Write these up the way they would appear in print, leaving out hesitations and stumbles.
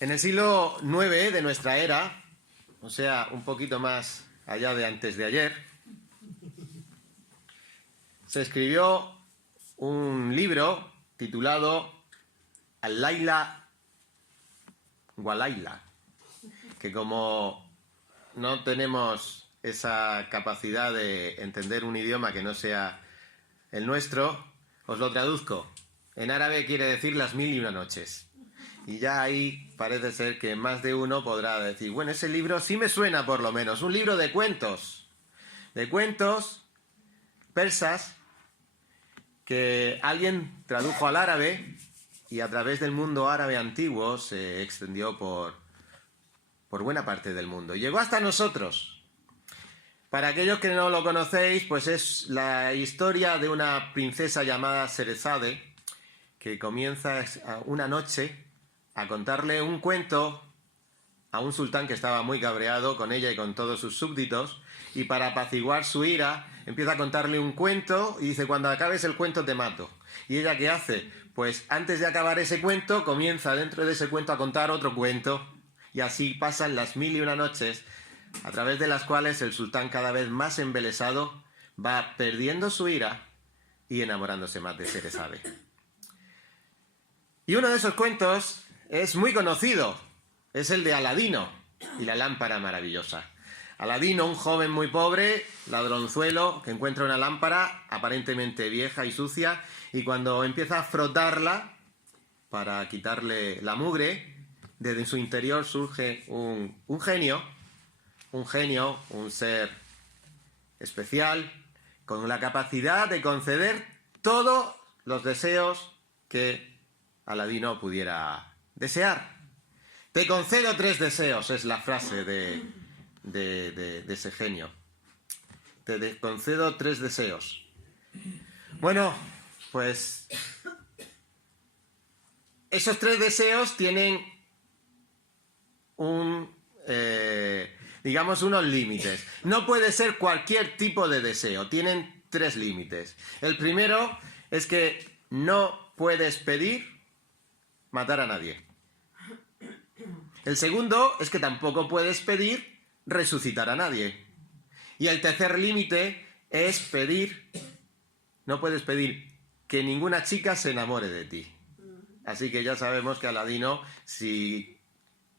En el siglo IX de nuestra era, o sea, un poquito más allá de antes de ayer, se escribió un libro titulado Al-Laila Wal-Laila, que como no tenemos esa capacidad de entender un idioma que no sea el nuestro, os lo traduzco. En árabe quiere decir las 1001 noches. Y ya ahí parece ser que más de uno podrá decir, bueno, ese libro sí me suena por lo menos, un libro de cuentos persas que alguien tradujo al árabe y a través del mundo árabe antiguo se extendió por buena parte del mundo. Y llegó hasta nosotros. Para aquellos que no lo conocéis, pues es la historia de una princesa llamada Sherezade que comienza una noche a contarle un cuento a un sultán que estaba muy cabreado con ella y con todos sus súbditos, y para apaciguar su ira empieza a contarle un cuento y dice, cuando acabes el cuento te mato. ¿Y ella qué hace? Pues antes de acabar ese cuento comienza dentro de ese cuento a contar otro cuento, y así pasan las 1001 noches, a través de las cuales el sultán, cada vez más embelesado, va perdiendo su ira y enamorándose más de Sherezade. Y uno de esos cuentos es muy conocido, es el de Aladino y la lámpara maravillosa. Aladino, un joven muy pobre, ladronzuelo, que encuentra una lámpara aparentemente vieja y sucia, y cuando empieza a frotarla para quitarle la mugre, desde su interior surge un genio, un ser especial, con la capacidad de conceder todos los deseos que Aladino pudiera desear. Te concedo 3 deseos, es la frase de ese genio. Te concedo 3 deseos. Bueno, pues esos 3 deseos tienen digamos, unos límites. No puede ser cualquier tipo de deseo, tienen 3 límites. El primero es que no puedes pedir matar a nadie. El segundo es que tampoco puedes pedir resucitar a nadie. Y el tercer límite es no puedes pedir que ninguna chica se enamore de ti. Así que ya sabemos que Aladino, si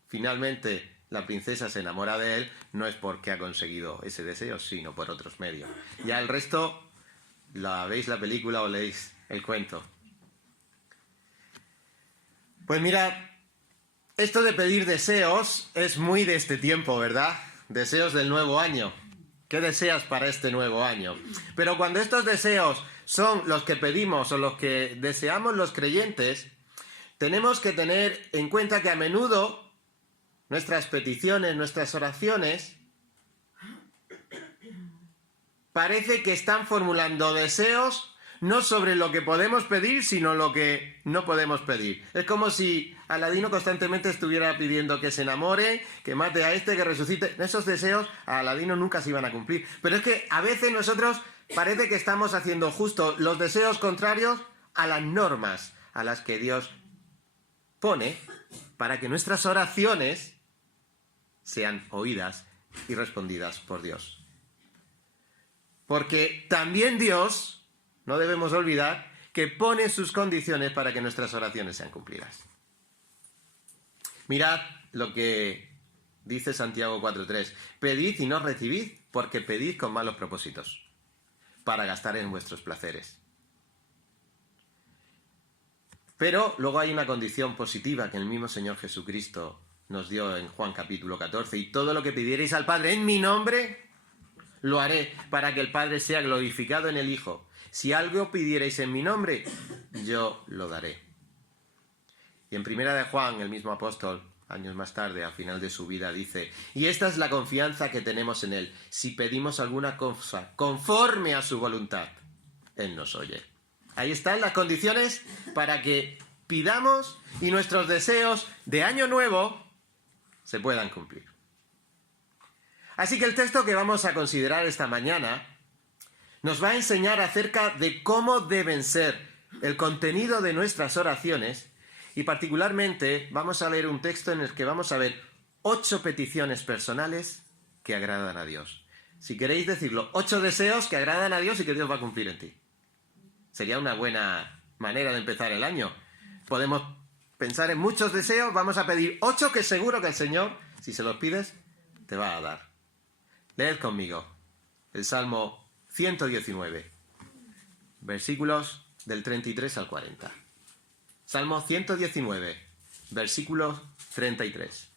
finalmente la princesa se enamora de él, no es porque ha conseguido ese deseo, sino por otros medios. Ya el resto, veis la película o leéis el cuento. Pues mirad, esto de pedir deseos es muy de este tiempo, ¿verdad? Deseos del nuevo año. ¿Qué deseas para este nuevo año? Pero cuando estos deseos son los que pedimos o los que deseamos los creyentes, tenemos que tener en cuenta que a menudo nuestras peticiones, nuestras oraciones, parece que están formulando deseos no sobre lo que podemos pedir, sino lo que no podemos pedir. Es como si Aladino constantemente estuviera pidiendo que se enamore, que mate a este, que resucite. Esos deseos a Aladino nunca se iban a cumplir. Pero es que a veces nosotros parece que estamos haciendo justo los deseos contrarios a las normas a las que Dios pone para que nuestras oraciones sean oídas y respondidas por Dios. Porque también Dios, no debemos olvidar, que pone sus condiciones para que nuestras oraciones sean cumplidas. Mirad lo que dice Santiago 4:3. Pedid y no recibid, porque pedid con malos propósitos, para gastar en vuestros placeres. Pero luego hay una condición positiva que el mismo Señor Jesucristo nos dio en Juan capítulo 14. Y todo lo que pidierais al Padre en mi nombre, lo haré, para que el Padre sea glorificado en el Hijo. Si algo pidierais en mi nombre, yo lo daré. Y en Primera de Juan, el mismo apóstol, años más tarde, al final de su vida, dice, y esta es la confianza que tenemos en Él. Si pedimos alguna cosa conforme a su voluntad, Él nos oye. Ahí están las condiciones para que pidamos y nuestros deseos de año nuevo se puedan cumplir. Así que el texto que vamos a considerar esta mañana nos va a enseñar acerca de cómo deben ser el contenido de nuestras oraciones Y particularmente vamos a leer un texto en el que vamos a ver 8 peticiones personales que agradan a Dios. Si queréis decirlo, 8 deseos que agradan a Dios y que Dios va a cumplir en ti. Sería una buena manera de empezar el año. Podemos pensar en muchos deseos, vamos a pedir 8 que seguro que el Señor, si se los pides, te va a dar. Leed conmigo el Salmo 119, versículos del 33 al 40. Salmo 119, versículo 33.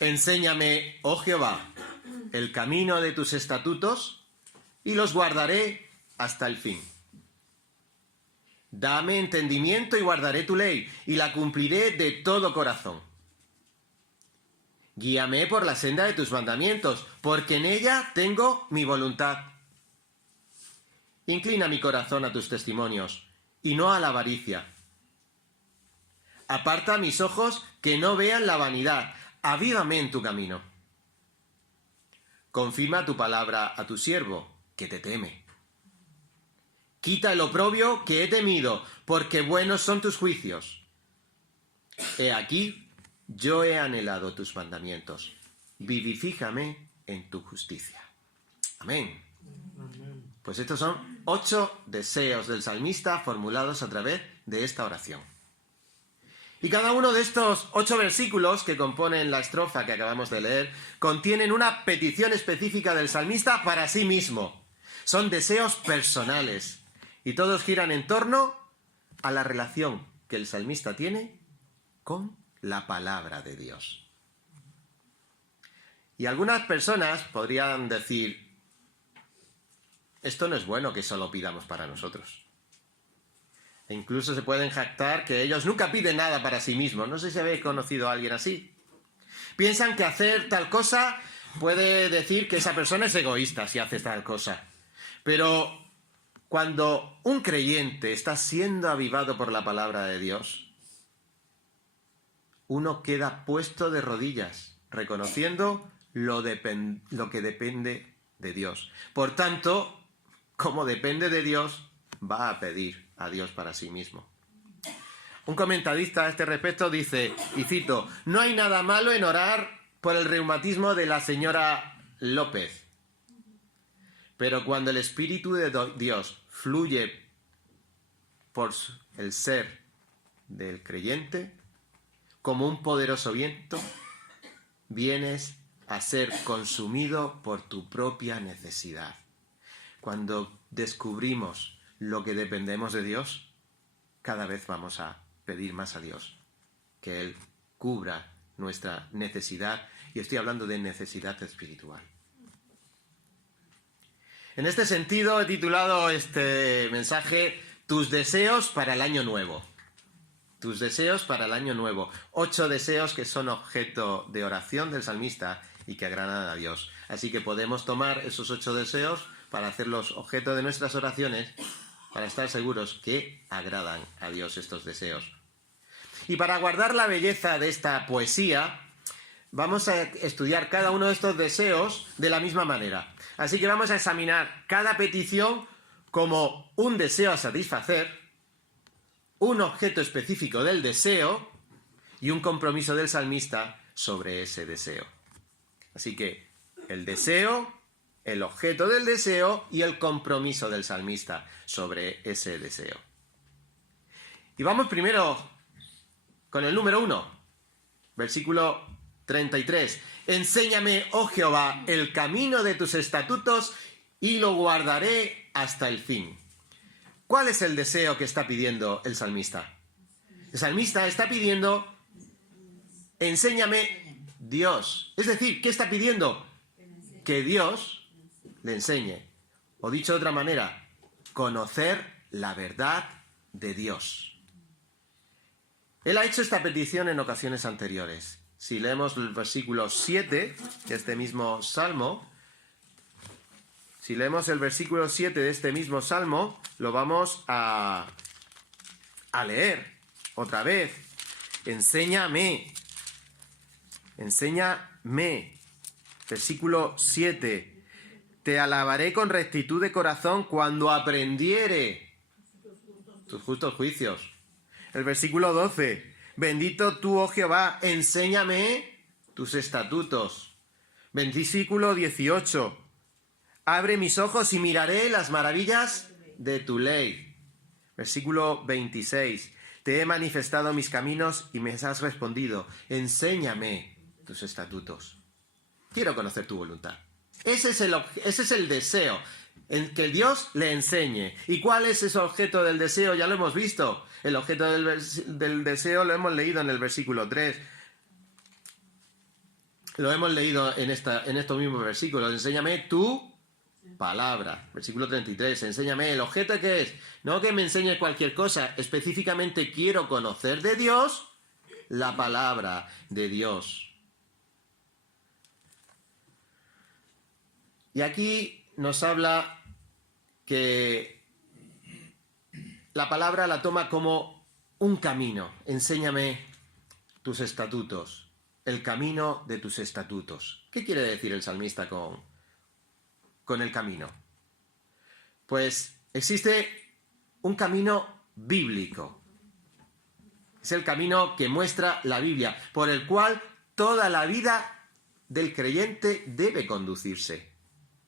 Enséñame, oh Jehová, el camino de tus estatutos, y los guardaré hasta el fin. Dame entendimiento y guardaré tu ley, y la cumpliré de todo corazón. Guíame por la senda de tus mandamientos, porque en ella tengo mi voluntad. Inclina mi corazón a tus testimonios, y no a la avaricia. Aparta mis ojos que no vean la vanidad. Avívame en tu camino. Confirma tu palabra a tu siervo, que te teme. Quita el oprobio que he temido, porque buenos son tus juicios. He aquí, yo he anhelado tus mandamientos. Vivifícame en tu justicia. Amén. Pues estos son 8 deseos del salmista formulados a través de esta oración. Y cada uno de estos 8 versículos que componen la estrofa que acabamos de leer contienen una petición específica del salmista para sí mismo. Son deseos personales y todos giran en torno a la relación que el salmista tiene con la palabra de Dios. Y algunas personas podrían decir, esto no es bueno que solo pidamos para nosotros. E incluso se pueden jactar que ellos nunca piden nada para sí mismos. No sé si habéis conocido a alguien así. Piensan que hacer tal cosa puede decir que esa persona es egoísta si hace tal cosa. Pero cuando un creyente está siendo avivado por la palabra de Dios, uno queda puesto de rodillas, reconociendo lo que depende de Dios. Por tanto, como depende de Dios, va a pedir a Dios para sí mismo. Un comentarista a este respecto dice, y cito, no hay nada malo en orar por el reumatismo de la señora López, pero cuando el Espíritu de Dios fluye por el ser del creyente, como un poderoso viento, vienes a ser consumido por tu propia necesidad. Cuando descubrimos lo que dependemos de Dios, cada vez vamos a pedir más a Dios, que Él cubra nuestra necesidad, y estoy hablando de necesidad espiritual. En este sentido he titulado este mensaje Tus deseos para el año nuevo. Tus deseos para el año nuevo. 8 deseos que son objeto de oración del salmista y que agradan a Dios. Así que podemos tomar esos 8 deseos para hacerlos objeto de nuestras oraciones, para estar seguros que agradan a Dios estos deseos. Y para guardar la belleza de esta poesía, vamos a estudiar cada uno de estos deseos de la misma manera. Así que vamos a examinar cada petición como un deseo a satisfacer, un objeto específico del deseo y un compromiso del salmista sobre ese deseo. Así que el deseo, el objeto del deseo y el compromiso del salmista sobre ese deseo. Y vamos primero con el número 1, versículo 33. Enséñame, oh Jehová, el camino de tus estatutos y lo guardaré hasta el fin. ¿Cuál es el deseo que está pidiendo el salmista? El salmista está pidiendo, enséñame Dios. Es decir, ¿qué está pidiendo? Que Dios le enseñe. O dicho de otra manera, conocer la verdad de Dios. Él ha hecho esta petición en ocasiones anteriores. Si leemos el versículo 7 de este mismo salmo, si leemos el versículo 7 de este mismo salmo, lo vamos a leer otra vez. Enséñame. Versículo 7. Te alabaré con rectitud de corazón cuando aprendiere tus justos juicios. El versículo 12, bendito tú, oh Jehová, enséñame tus estatutos. Versículo 18, abre mis ojos y miraré las maravillas de tu ley. Versículo 26, te he manifestado mis caminos y me has respondido, enséñame tus estatutos. Quiero conocer tu voluntad. Ese es el deseo, en que Dios le enseñe. ¿Y cuál es ese objeto del deseo? Ya lo hemos visto. El objeto del deseo lo hemos leído en el versículo 3. Lo hemos leído en estos mismos versículos. Enséñame tu palabra. Versículo 33. Enséñame el objeto que es. No que me enseñe cualquier cosa. Específicamente quiero conocer de Dios la palabra de Dios. Y aquí nos habla que la palabra la toma como un camino. Enséñame tus estatutos, el camino de tus estatutos. ¿Qué quiere decir el salmista con el camino? Pues existe un camino bíblico. Es el camino que muestra la Biblia, por el cual toda la vida del creyente debe conducirse.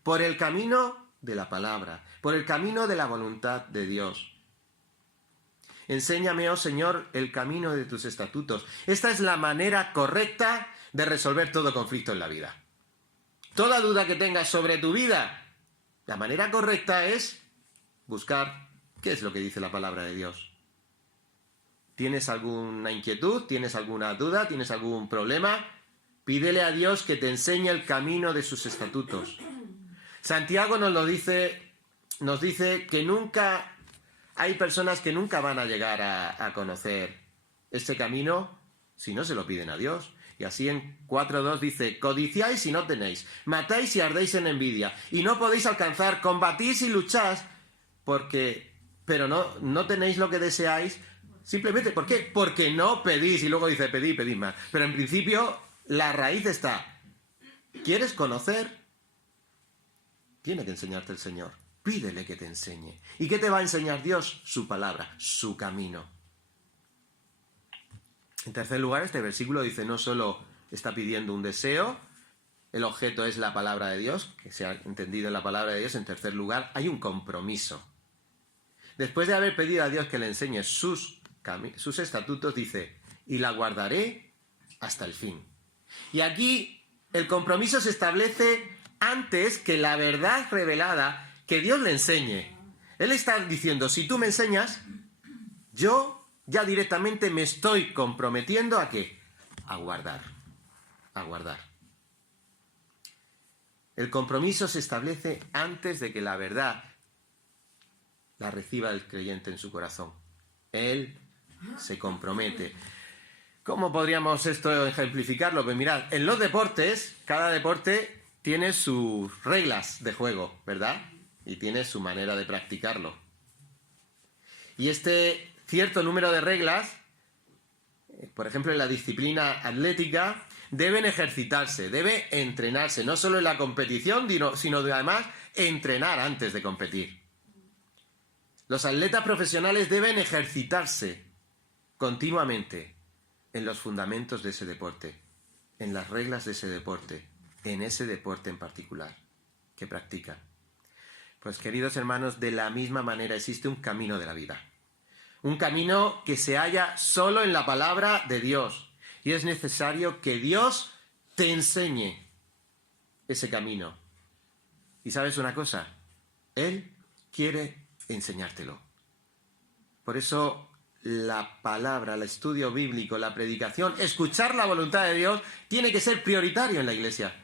Por el camino de la palabra, por el camino de la voluntad de Dios. Enséñame, oh Señor, el camino de tus estatutos. Esta es la manera correcta de resolver todo conflicto en la vida. Toda duda que tengas sobre tu vida, la manera correcta es buscar qué es lo que dice la palabra de Dios. ¿Tienes alguna inquietud? ¿Tienes alguna duda? ¿Tienes algún problema? Pídele a Dios que te enseñe el camino de sus estatutos. Santiago nos dice que nunca hay personas que nunca van a llegar a conocer este camino si no se lo piden a Dios. Y así en 4.2 dice, codiciáis y no tenéis, matáis y ardéis en envidia, y no podéis alcanzar, combatís y lucháis, pero no tenéis lo que deseáis, simplemente, ¿por qué? Porque no pedís, y luego dice, pedid más. Pero en principio, la raíz está, ¿quieres conocer? Tiene que enseñarte el Señor. Pídele que te enseñe. ¿Y qué te va a enseñar Dios? Su palabra, su camino. En tercer lugar, este versículo dice, no solo está pidiendo un deseo, el objeto es la palabra de Dios, que se ha entendido en la palabra de Dios. En tercer lugar, hay un compromiso. Después de haber pedido a Dios que le enseñe sus estatutos, dice, y la guardaré hasta el fin. Y aquí el compromiso se establece antes que la verdad revelada que Dios le enseñe. Él está diciendo, si tú me enseñas, yo ya directamente me estoy comprometiendo ¿a qué? A guardar. El compromiso se establece antes de que la verdad la reciba el creyente en su corazón. Él se compromete. ¿Cómo podríamos esto ejemplificarlo? Pues mirad, en los deportes, cada deporte tiene sus reglas de juego, ¿verdad? Y tiene su manera de practicarlo. Y este cierto número de reglas, por ejemplo en la disciplina atlética, deben ejercitarse, debe entrenarse, no solo en la competición, sino además entrenar antes de competir. Los atletas profesionales deben ejercitarse continuamente en los fundamentos de ese deporte, en las reglas de ese deporte, en ese deporte en particular que practican. Pues queridos hermanos, de la misma manera existe un camino de la vida. Un camino que se halla solo en la palabra de Dios. Y es necesario que Dios te enseñe ese camino. ¿Y sabes una cosa? Él quiere enseñártelo. Por eso la palabra, el estudio bíblico, la predicación, escuchar la voluntad de Dios, tiene que ser prioritario en la iglesia.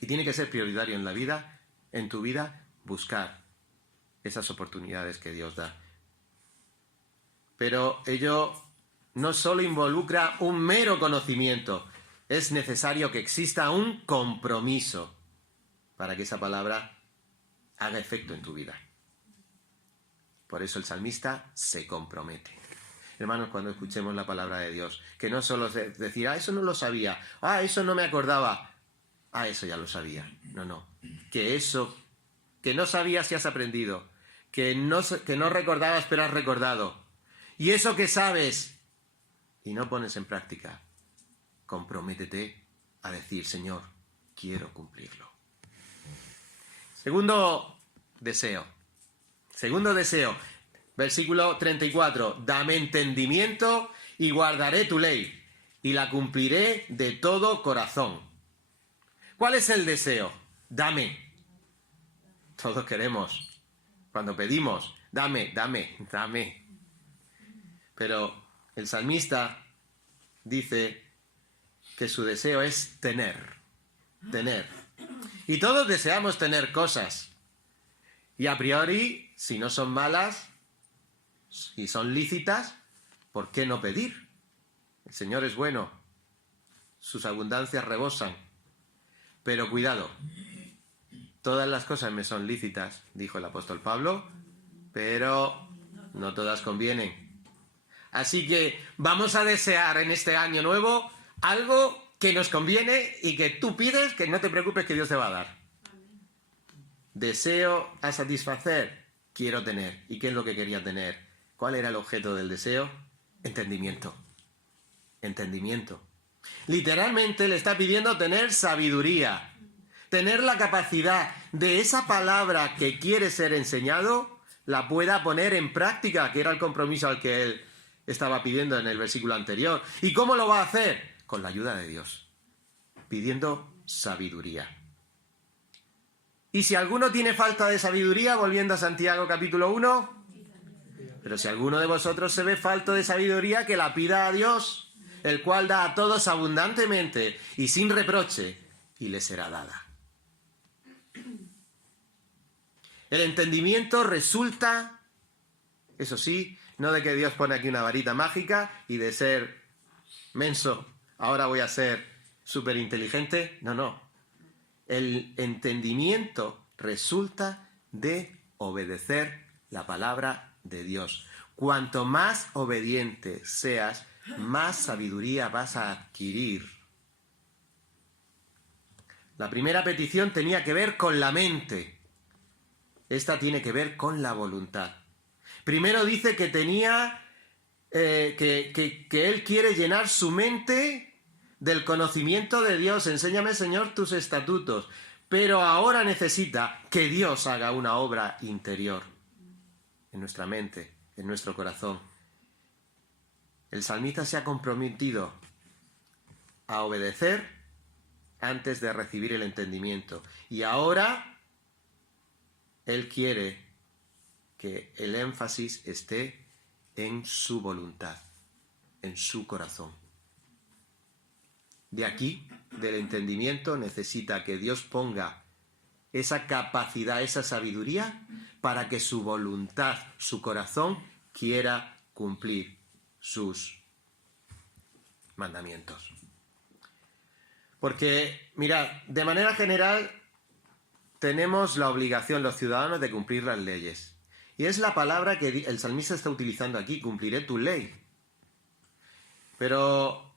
Y tiene que ser prioritario en la vida, en tu vida, buscar esas oportunidades que Dios da. Pero ello no solo involucra un mero conocimiento, es necesario que exista un compromiso para que esa palabra haga efecto en tu vida. Por eso el salmista se compromete. Hermanos, cuando escuchemos la palabra de Dios, que no solo es decir, eso no lo sabía, eso no me acordaba, eso ya lo sabía. No. Que eso que no sabías si has aprendido, que no recordabas pero has recordado. Y eso que sabes y no pones en práctica, comprométete a decir, Señor, quiero cumplirlo. Segundo deseo, versículo 34, dame entendimiento y guardaré tu ley y la cumpliré de todo corazón. ¿Cuál es el deseo? Dame. Todos queremos, cuando pedimos, dame. Pero el salmista dice que su deseo es tener. Y todos deseamos tener cosas. Y a priori, si no son malas y son lícitas, ¿por qué no pedir? El Señor es bueno, sus abundancias rebosan. Pero cuidado, todas las cosas me son lícitas, dijo el apóstol Pablo, pero no todas convienen. Así que vamos a desear en este año nuevo algo que nos conviene y que tú pides, que no te preocupes, que Dios te va a dar. Deseo a satisfacer, quiero tener. ¿Y qué es lo que quería tener? ¿Cuál era el objeto del deseo? Entendimiento. Literalmente le está pidiendo tener sabiduría, tener la capacidad de esa palabra que quiere ser enseñado, la pueda poner en práctica, que era el compromiso al que él estaba pidiendo en el versículo anterior. ¿Y cómo lo va a hacer? Con la ayuda de Dios, pidiendo sabiduría. Y si alguno tiene falta de sabiduría, volviendo a Santiago capítulo 1, pero si alguno de vosotros se ve falto de sabiduría, que la pida a Dios, el cual da a todos abundantemente y sin reproche, y le será dada. El entendimiento resulta, eso sí, no de que Dios pone aquí una varita mágica y de ser menso, ahora voy a ser súper inteligente. No. El entendimiento resulta de obedecer la palabra de Dios. Cuanto más obediente seas, más sabiduría vas a adquirir. La primera petición tenía que ver con la mente. Esta tiene que ver con la voluntad. Primero dice que tenía que él quiere llenar su mente del conocimiento de Dios. Enséñame, Señor, tus estatutos. Pero ahora necesita que Dios haga una obra interior en nuestra mente, en nuestro corazón. El salmista se ha comprometido a obedecer antes de recibir el entendimiento. Y ahora él quiere que el énfasis esté en su voluntad, en su corazón. De aquí, del entendimiento, necesita que Dios ponga esa capacidad, esa sabiduría, para que su voluntad, su corazón, quiera cumplir sus mandamientos. Porque, mirad, de manera general, tenemos la obligación, los ciudadanos, de cumplir las leyes. Y es la palabra que el salmista está utilizando aquí, cumpliré tu ley. Pero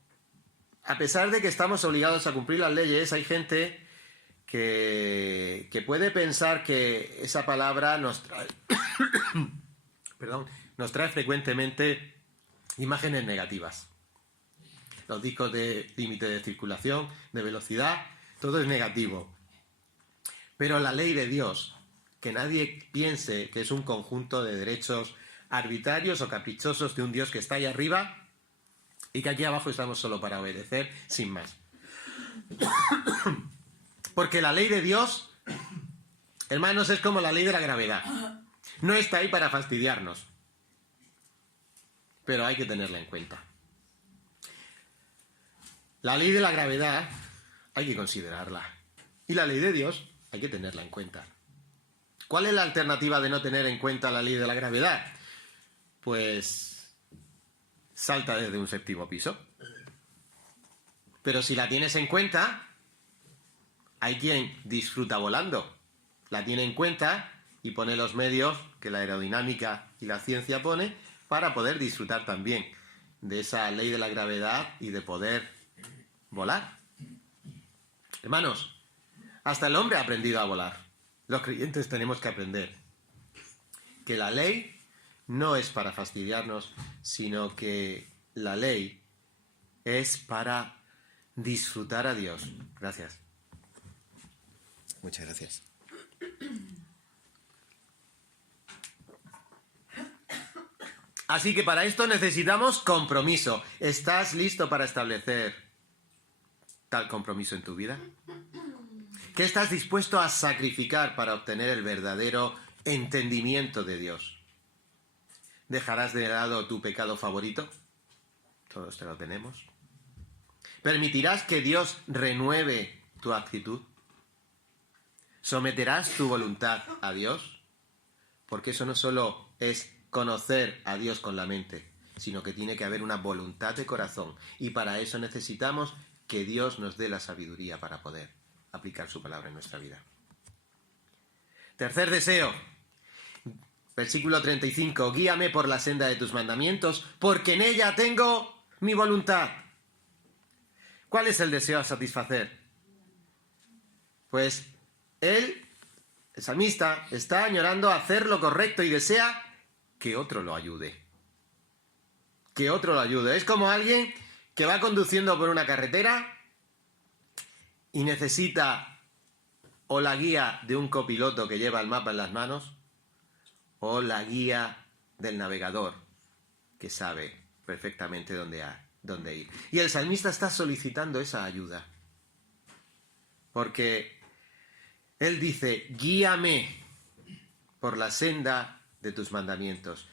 a pesar de que estamos obligados a cumplir las leyes, hay gente que puede pensar que esa palabra nos trae frecuentemente imágenes negativas. Los discos de límite de circulación, de velocidad, todo es negativo. Pero la ley de Dios, que nadie piense que es un conjunto de derechos arbitrarios o caprichosos de un Dios que está ahí arriba y que aquí abajo estamos solo para obedecer, sin más. Porque la ley de Dios, hermanos, es como la ley de la gravedad. No está ahí para fastidiarnos, pero hay que tenerla en cuenta. La ley de la gravedad hay que considerarla. Y la ley de Dios hay que tenerla en cuenta. ¿Cuál es la alternativa de no tener en cuenta la ley de la gravedad? Pues salta desde un séptimo piso. Pero si la tienes en cuenta, hay quien disfruta volando. La tiene en cuenta y pone los medios que la aerodinámica y la ciencia pone para poder disfrutar también de esa ley de la gravedad y de poder volar. Hermanos, hasta el hombre ha aprendido a volar. Los creyentes tenemos que aprender. que la ley no es para fastidiarnos, sino que la ley es para disfrutar a Dios. Gracias. Muchas gracias. Así que para esto necesitamos compromiso. ¿Estás listo para establecer tal compromiso en tu vida? ¿Qué estás dispuesto a sacrificar para obtener el verdadero entendimiento de Dios? ¿Dejarás de lado tu pecado favorito? Todos te lo tenemos. ¿Permitirás que Dios renueve tu actitud? ¿Someterás tu voluntad a Dios? Porque eso no solo es conocer a Dios con la mente, sino que tiene que haber una voluntad de corazón. Y para eso necesitamos que Dios nos dé la sabiduría para poder aplicar su palabra en nuestra vida. Tercer deseo. Versículo 35. Guíame por la senda de tus mandamientos, porque en ella tengo mi voluntad. ¿Cuál es el deseo a satisfacer? Pues el salmista está añorando hacer lo correcto y desea que otro lo ayude. Que otro lo ayude. Es como alguien que va conduciendo por una carretera y necesita o la guía de un copiloto que lleva el mapa en las manos o la guía del navegador que sabe perfectamente dónde ir. Y el salmista está solicitando esa ayuda. Porque él dice, guíame por la senda de tus mandamientos.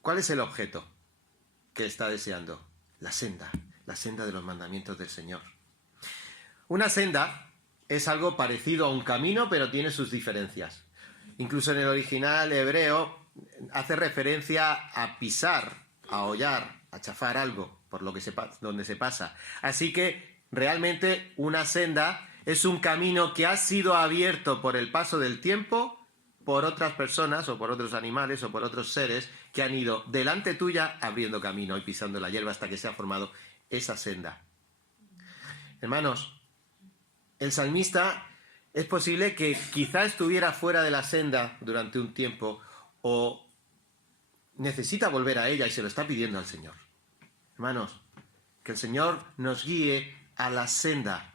¿Cuál es el objeto que está deseando? La senda de los mandamientos del Señor. Una senda es algo parecido a un camino, pero tiene sus diferencias. Incluso en el original hebreo hace referencia a pisar, a hollar, a chafar algo por donde se pasa. Así que realmente una senda es un camino que ha sido abierto por el paso del tiempo por otras personas o por otros animales o por otros seres que han ido delante tuya abriendo camino y pisando la hierba hasta que se ha formado esa senda. Hermanos, el salmista es posible que quizá estuviera fuera de la senda durante un tiempo o necesita volver a ella y se lo está pidiendo al Señor. Hermanos, que el Señor nos guíe a la senda,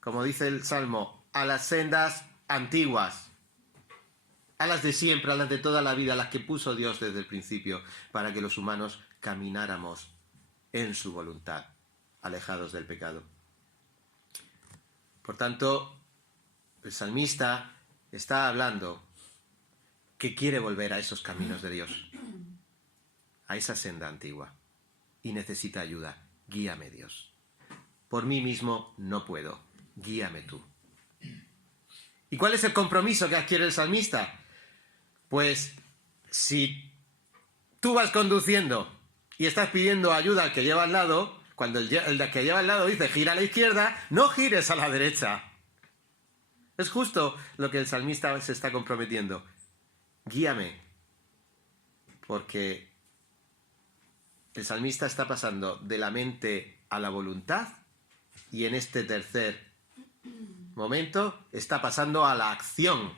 como dice el Salmo, a las sendas antiguas, a las de siempre, a las de toda la vida, a las que puso Dios desde el principio, para que los humanos camináramos en su voluntad, alejados del pecado. Por tanto, el salmista está hablando que quiere volver a esos caminos de Dios, a esa senda antigua, y necesita ayuda. Guíame, Dios. Por mí mismo no puedo. Guíame tú. ¿Y cuál es el compromiso que adquiere el salmista? Pues si tú vas conduciendo y estás pidiendo ayuda al que lleva al lado, cuando el que lleva al lado dice gira a la izquierda, no gires a la derecha. Es justo lo que el salmista se está comprometiendo. Guíame. Porque el salmista está pasando de la mente a la voluntad y en este tercer momento está pasando a la acción.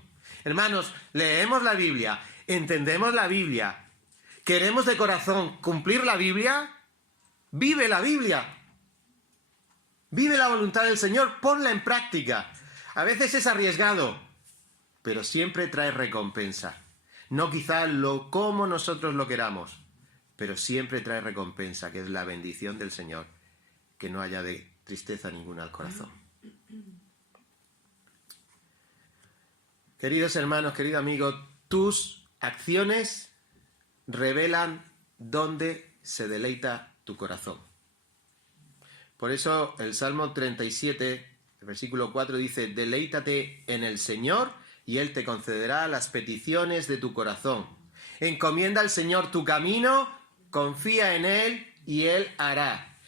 Hermanos, leemos la Biblia, entendemos la Biblia, queremos de corazón cumplir la Biblia, vive la Biblia. Vive la voluntad del Señor, ponla en práctica. A veces es arriesgado, pero siempre trae recompensa. No quizá como nosotros lo queramos, pero siempre trae recompensa, que es la bendición del Señor, que no haya de tristeza ninguna al corazón. Queridos hermanos, querido amigo, tus acciones revelan dónde se deleita tu corazón. Por eso el Salmo 37, el versículo 4 dice, deleítate en el Señor y Él te concederá las peticiones de tu corazón. Encomienda al Señor tu camino, confía en Él y Él hará.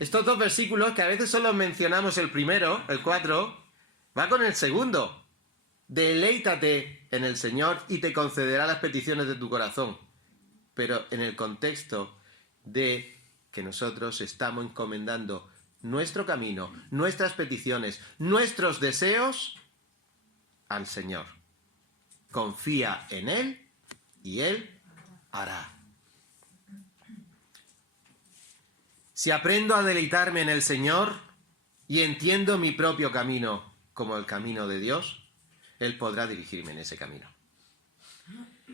Estos dos versículos, que a veces solo mencionamos el primero, el 4, va con el segundo. Deleítate en el Señor y te concederá las peticiones de tu corazón. Pero en el contexto de que nosotros estamos encomendando nuestro camino, nuestras peticiones, nuestros deseos al Señor. confía en Él y Él hará. Si aprendo a deleitarme en el Señor y entiendo mi propio camino como el camino de Dios, Él podrá dirigirme en ese camino.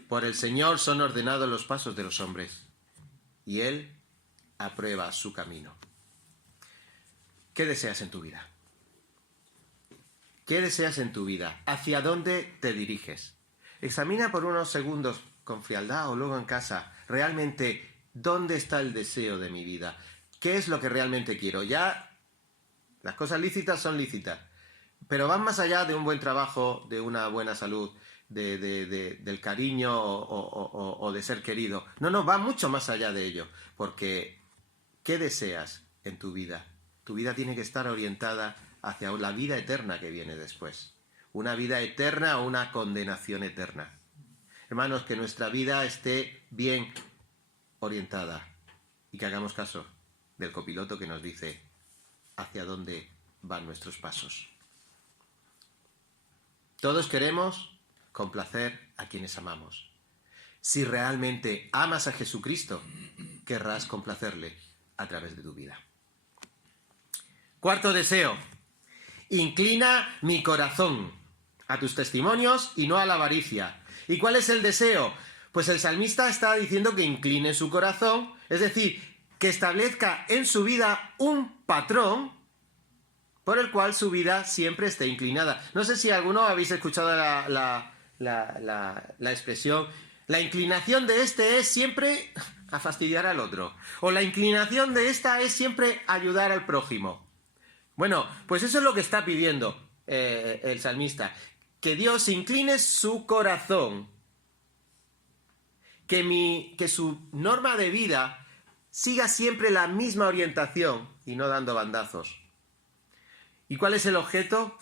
Por el Señor son ordenados los pasos de los hombres, y Él aprueba su camino. ¿Qué deseas en tu vida? ¿Qué deseas en tu vida? ¿Hacia dónde te diriges? Examina por unos segundos con frialdad o luego en casa realmente dónde está el deseo de mi vida. ¿Qué es lo que realmente quiero? Ya las cosas lícitas son lícitas, pero van más allá de un buen trabajo, de una buena salud, del cariño o de ser querido. No, va mucho más allá de ello, porque ¿qué deseas en tu vida? Tu vida tiene que estar orientada hacia la vida eterna que viene después. Una vida eterna o una condenación eterna. Hermanos, que nuestra vida esté bien orientada y que hagamos caso del copiloto que nos dice hacia dónde van nuestros pasos. Todos queremos complacer a quienes amamos. Si realmente amas a Jesucristo, querrás complacerle a través de tu vida. Cuarto deseo. Inclina mi corazón a tus testimonios y no a la avaricia. ¿Y cuál es el deseo? Pues el salmista está diciendo que incline su corazón, es decir, que establezca en su vida un patrón por el cual su vida siempre esté inclinada. No sé si alguno habéis escuchado la expresión, la inclinación de este es siempre a fastidiar al otro, o la inclinación de esta es siempre ayudar al prójimo. Bueno, pues eso es lo que está pidiendo el salmista, que Dios incline su corazón, que su norma de vida siga siempre la misma orientación y no dando bandazos. ¿Y cuál es el objeto?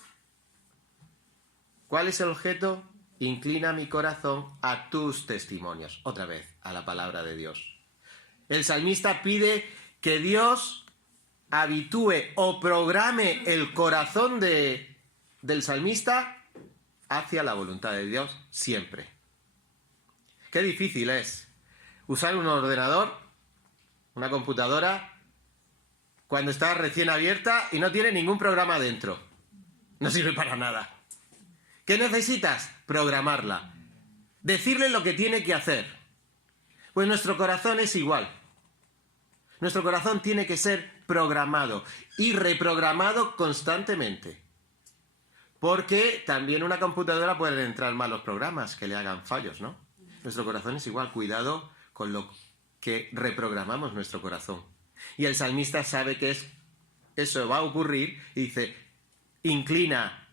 ¿Cuál es el objeto? Inclina mi corazón a tus testimonios. Otra vez, a la palabra de Dios. El salmista pide que Dios habitúe o programe el corazón del salmista hacia la voluntad de Dios siempre. Qué difícil es usar un ordenador, una computadora, cuando está recién abierta y no tiene ningún programa dentro. No sirve para nada. ¿Qué necesitas? Programarla. Decirle lo que tiene que hacer. Pues nuestro corazón es igual. Nuestro corazón tiene que ser programado y reprogramado constantemente. Porque también una computadora puede entrar malos programas que le hagan fallos, ¿no? Nuestro corazón es igual. Cuidado con lo que reprogramamos nuestro corazón. Y el salmista sabe que eso va a ocurrir y dice, inclina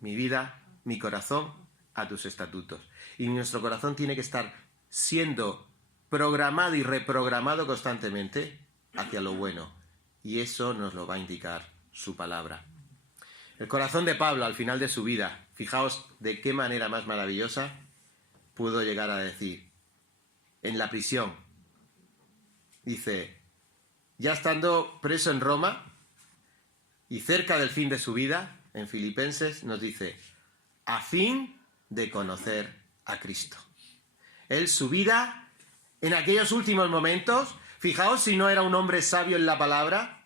mi vida, mi corazón a tus estatutos. Y nuestro corazón tiene que estar siendo programado y reprogramado constantemente hacia lo bueno. Y eso nos lo va a indicar su palabra. El corazón de Pablo al final de su vida, fijaos de qué manera más maravillosa pudo llegar a decir, en la prisión, dice, ya estando preso en Roma y cerca del fin de su vida, en Filipenses nos dice, a fin de conocer a Cristo. Él, su vida, en aquellos últimos momentos, fijaos si no era un hombre sabio en la palabra,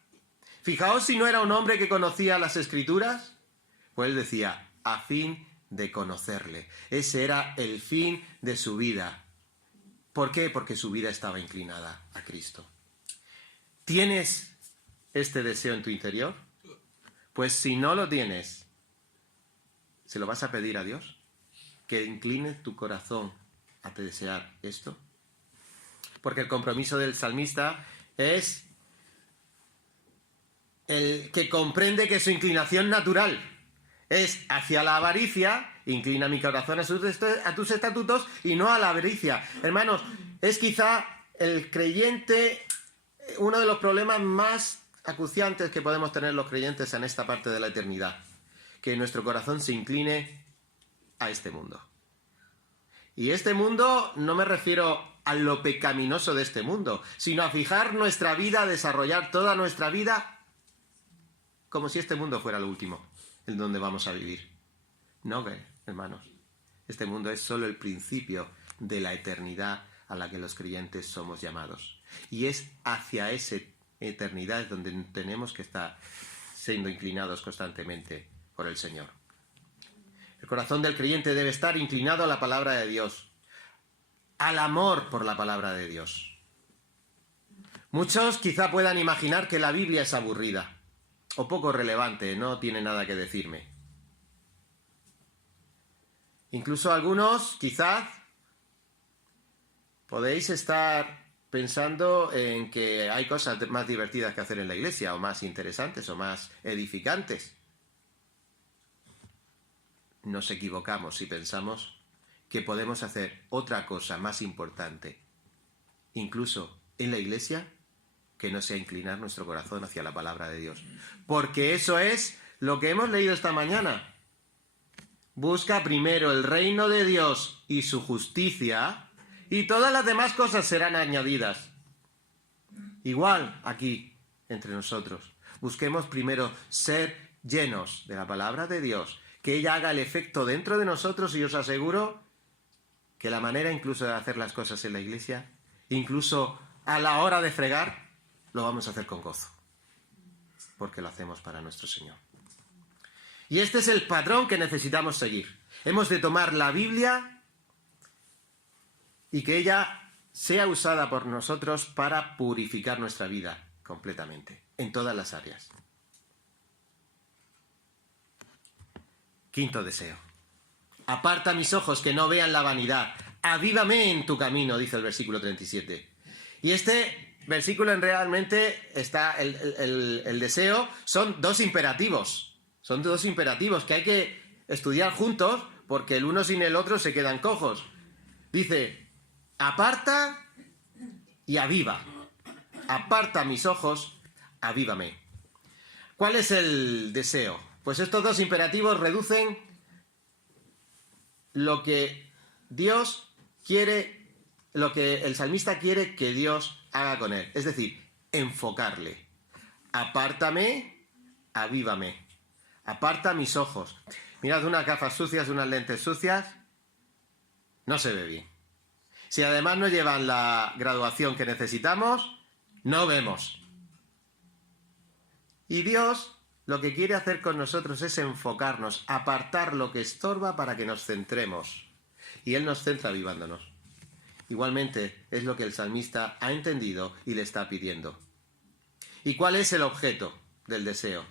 fijaos si no era un hombre que conocía las Escrituras, pues él decía, a fin de conocerle. Ese era el fin de su vida. ¿Por qué? Porque su vida estaba inclinada a Cristo. ¿Tienes este deseo en tu interior? Pues si no lo tienes, ¿se lo vas a pedir a Dios? ¿Que incline tu corazón a desear esto? Porque el compromiso del salmista es el que comprende que su inclinación natural es hacia la avaricia, inclina mi corazón a tus estatutos y no a la avaricia. Hermanos, es quizá el creyente, uno de los problemas más acuciantes que podemos tener los creyentes en esta parte de la eternidad, que nuestro corazón se incline a este mundo. Y este mundo no me refiero a lo pecaminoso de este mundo, sino a fijar nuestra vida, a desarrollar toda nuestra vida como si este mundo fuera lo último en donde vamos a vivir. No, hermanos. Este mundo es solo el principio de la eternidad a la que los creyentes somos llamados. Y es hacia esa eternidad donde tenemos que estar siendo inclinados constantemente por el Señor. El corazón del creyente debe estar inclinado a la palabra de Dios, al amor por la palabra de Dios. Muchos quizá puedan imaginar que la Biblia es aburrida o poco relevante, no tiene nada que decirme. Incluso algunos, quizás, podéis estar pensando en que hay cosas más divertidas que hacer en la iglesia, o más interesantes, o más edificantes. Nos equivocamos si pensamos que podemos hacer otra cosa más importante, incluso en la iglesia, que no sea inclinar nuestro corazón hacia la palabra de Dios. Porque eso es lo que hemos leído esta mañana. Busca primero el reino de Dios y su justicia, y todas las demás cosas serán añadidas. Igual aquí, entre nosotros. Busquemos primero ser llenos de la palabra de Dios, que ella haga el efecto dentro de nosotros, y os aseguro que la manera incluso de hacer las cosas en la iglesia, incluso a la hora de fregar, lo vamos a hacer con gozo, porque lo hacemos para nuestro Señor. Y este es el patrón que necesitamos seguir. Hemos de tomar la Biblia y que ella sea usada por nosotros para purificar nuestra vida completamente, en todas las áreas. Quinto deseo. Aparta mis ojos que no vean la vanidad. Avívame en tu camino, dice el versículo 37. Y este versículo realmente está, el deseo, son dos imperativos. Son dos imperativos que hay que estudiar juntos, porque el uno sin el otro se quedan cojos. Dice, aparta y aviva. Aparta mis ojos, avívame. ¿Cuál es el deseo? Pues estos dos imperativos reducen lo que Dios quiere, lo que el salmista quiere que Dios haga con él. Es decir, enfocarle. Apártame, avívame. Aparta mis ojos. Mirad, unas gafas sucias, unas lentes sucias, no se ve bien. Si además no llevan la graduación que necesitamos, no vemos. Y Dios lo que quiere hacer con nosotros es enfocarnos, apartar lo que estorba para que nos centremos. Y Él nos centra avivándonos. Igualmente es lo que el salmista ha entendido y le está pidiendo. ¿Y cuál es el objeto del deseo?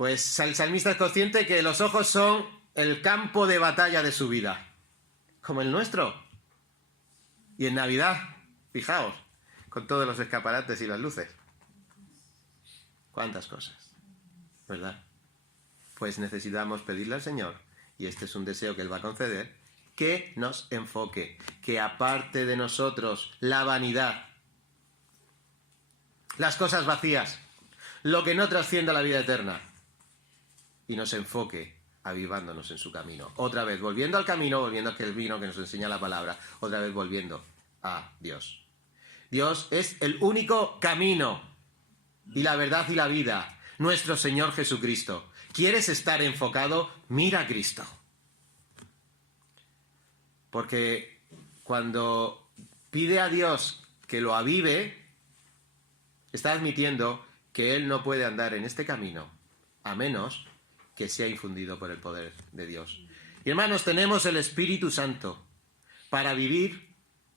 Pues el salmista es consciente que los ojos son el campo de batalla de su vida, como el nuestro. Y en Navidad, fijaos, con todos los escaparates y las luces. ¿Cuántas cosas? ¿Verdad? Pues necesitamos pedirle al Señor, y este es un deseo que Él va a conceder, que nos enfoque, que aparte de nosotros la vanidad, las cosas vacías, lo que no trasciende a la vida eterna, y nos enfoque avivándonos en su camino. Otra vez, volviendo al camino, volviendo al camino que nos enseña la palabra, otra vez volviendo a Dios. Dios es el único camino y la verdad y la vida, nuestro Señor Jesucristo. ¿Quieres estar enfocado? Mira a Cristo. Porque cuando pide a Dios que lo avive, está admitiendo que Él no puede andar en este camino, a menos que sea infundido por el poder de Dios. Y hermanos, tenemos el Espíritu Santo para vivir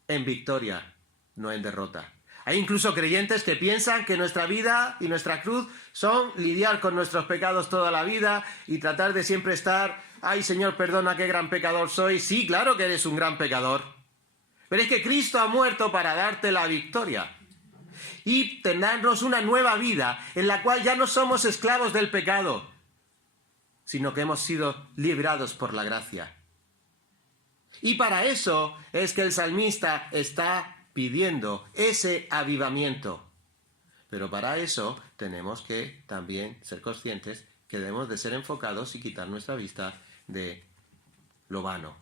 en victoria, no en derrota. Hay incluso creyentes que piensan que nuestra vida y nuestra cruz son lidiar con nuestros pecados toda la vida y tratar de siempre estar, ay Señor, perdona, qué gran pecador soy. Sí, claro que eres un gran pecador. Pero es que Cristo ha muerto para darte la victoria y tenernos una nueva vida en la cual ya no somos esclavos del pecado, sino que hemos sido librados por la gracia. Y para eso es que el salmista está pidiendo ese avivamiento. Pero para eso tenemos que también ser conscientes que debemos de ser enfocados y quitar nuestra vista de lo vano.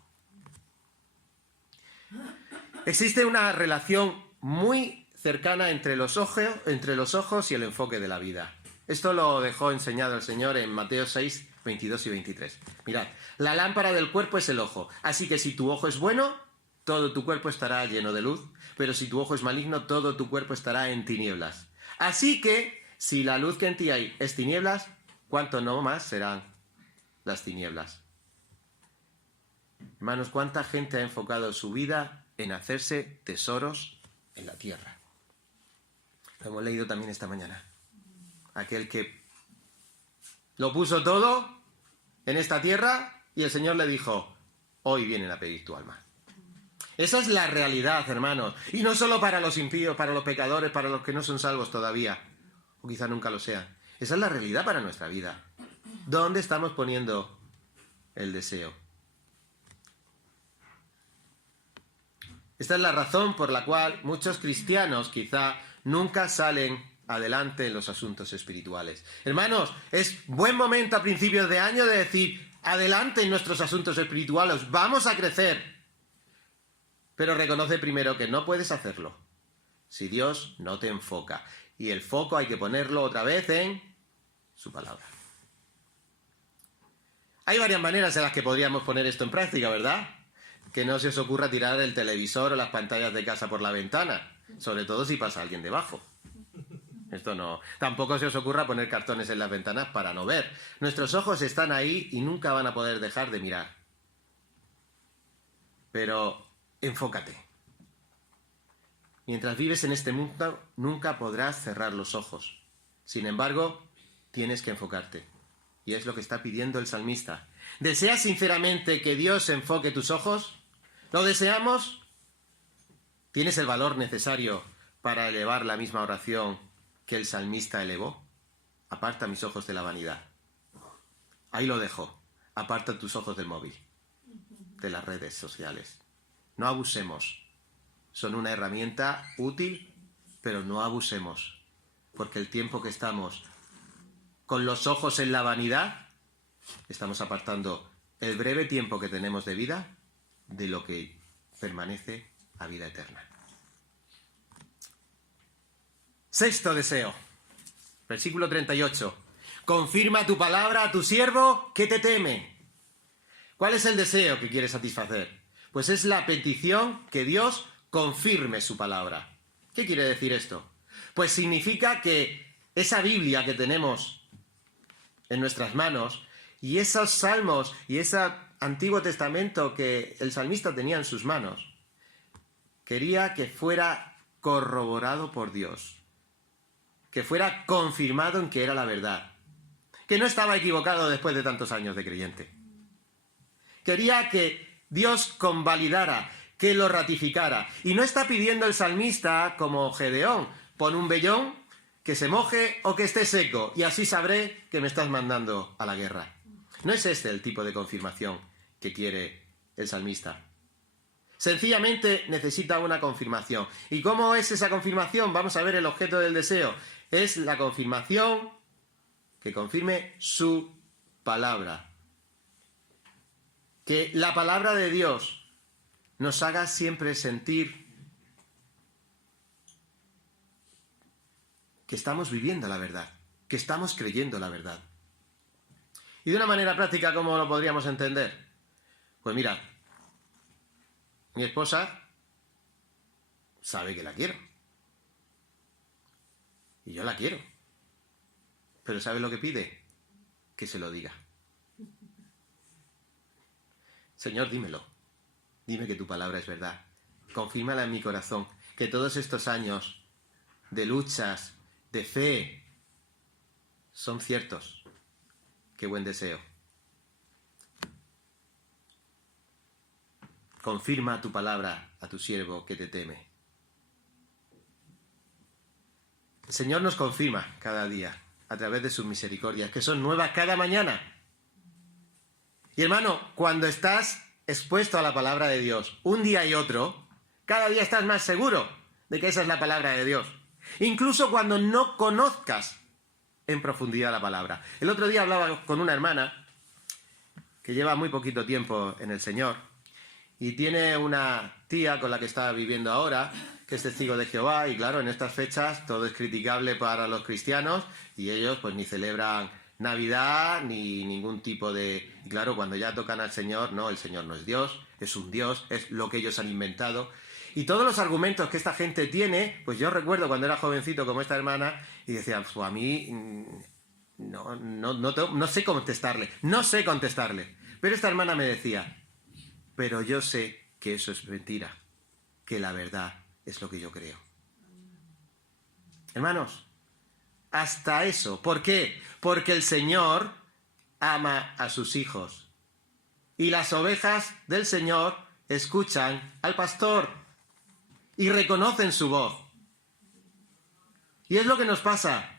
Existe una relación muy cercana entre los ojos y el enfoque de la vida. Esto lo dejó enseñado el Señor en Mateo 6, 22 y 23. Mirad, la lámpara del cuerpo es el ojo, así que si tu ojo es bueno, todo tu cuerpo estará lleno de luz, pero si tu ojo es maligno, todo tu cuerpo estará en tinieblas. Así que, si la luz que en ti hay es tinieblas, ¿cuánto no más serán las tinieblas? Hermanos, ¿cuánta gente ha enfocado su vida en hacerse tesoros en la tierra? Lo hemos leído también esta mañana. Aquel que lo puso todo en esta tierra y el Señor le dijo, hoy vienen a pedir tu alma. Esa es la realidad, hermanos. Y no solo para los impíos, para los pecadores, para los que no son salvos todavía, o quizá nunca lo sean. Esa es la realidad para nuestra vida. ¿Dónde estamos poniendo el deseo? Esta es la razón por la cual muchos cristianos quizá nunca salen adelante en los asuntos espirituales. Hermanos, es buen momento a principios de año de decir, adelante en nuestros asuntos espirituales, vamos a crecer. Pero reconoce primero que no puedes hacerlo si Dios no te enfoca. Y el foco hay que ponerlo otra vez en su palabra. Hay varias maneras en las que podríamos poner esto en práctica, ¿verdad? Que no se os ocurra tirar el televisor o las pantallas de casa por la ventana, sobre todo si pasa alguien debajo. Esto no. Tampoco se os ocurra poner cartones en las ventanas para no ver. Nuestros ojos están ahí y nunca van a poder dejar de mirar. Pero enfócate. Mientras vives en este mundo, nunca podrás cerrar los ojos. Sin embargo, tienes que enfocarte. Y es lo que está pidiendo el salmista. ¿Deseas sinceramente que Dios enfoque tus ojos? ¿Lo deseamos? ¿Tienes el valor necesario para elevar la misma oración que el salmista elevó? Aparta mis ojos de la vanidad. Ahí lo dejo. Aparta tus ojos del móvil, de las redes sociales. No abusemos. Son una herramienta útil, pero no abusemos. Porque el tiempo que estamos con los ojos en la vanidad, estamos apartando el breve tiempo que tenemos de vida de lo que permanece a vida eterna. Sexto deseo, versículo 38. Confirma tu palabra a tu siervo que te teme. ¿Cuál es el deseo que quiere satisfacer? Pues es la petición que Dios confirme su palabra. ¿Qué quiere decir esto? Pues significa que esa Biblia que tenemos en nuestras manos y esos salmos y ese Antiguo Testamento que el salmista tenía en sus manos, quería que fuera corroborado por Dios, que fuera confirmado en que era la verdad, que no estaba equivocado después de tantos años de creyente. Quería que Dios convalidara, que lo ratificara. Y no está pidiendo el salmista como Gedeón, pon un vellón, que se moje o que esté seco, y así sabré que me estás mandando a la guerra. No es este el tipo de confirmación que quiere el salmista. Sencillamente necesita una confirmación. ¿Y cómo es esa confirmación? Vamos a ver el objeto del deseo. Es la confirmación que confirme su palabra. Que la palabra de Dios nos haga siempre sentir que estamos viviendo la verdad, que estamos creyendo la verdad. Y de una manera práctica, ¿cómo lo podríamos entender? Pues mirad, mi esposa sabe que la quiero. Y yo la quiero. Pero ¿sabe lo que pide? Que se lo diga. Señor, dímelo. Dime que tu palabra es verdad. Confírmala en mi corazón. Que todos estos años de luchas, de fe, son ciertos. Qué buen deseo. Confirma tu palabra a tu siervo que te teme. El Señor nos confirma cada día a través de sus misericordias, que son nuevas cada mañana. Y hermano, cuando estás expuesto a la palabra de Dios un día y otro, cada día estás más seguro de que esa es la palabra de Dios. Incluso cuando no conozcas en profundidad la palabra. El otro día hablaba con una hermana que lleva muy poquito tiempo en el Señor y tiene una tía con la que está viviendo ahora que es testigo de Jehová, y claro, en estas fechas todo es criticable para los cristianos y ellos pues ni celebran Navidad ni ningún tipo de... Y claro, cuando ya tocan al Señor, no, el Señor no es Dios, es un Dios, es lo que ellos han inventado. Y todos los argumentos que esta gente tiene, pues yo recuerdo cuando era jovencito como esta hermana y decía, pues a mí no sé contestarle, Pero esta hermana me decía, pero yo sé que eso es mentira, que la verdad es lo que yo creo. Hermanos, hasta eso. ¿Por qué? Porque el Señor ama a sus hijos. Y las ovejas del Señor escuchan al pastor y reconocen su voz. Y es lo que nos pasa.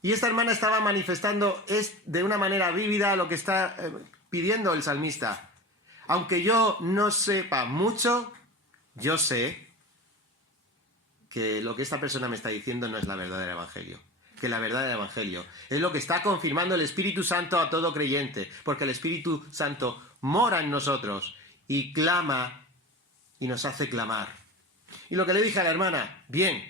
Y esta hermana estaba manifestando de una manera vívida lo que está pidiendo el salmista. Aunque yo no sepa mucho, yo sé que lo que esta persona me está diciendo no es la verdad del Evangelio. Que la verdad del Evangelio es lo que está confirmando el Espíritu Santo a todo creyente. Porque el Espíritu Santo mora en nosotros y clama y nos hace clamar. Y lo que le dije a la hermana, bien,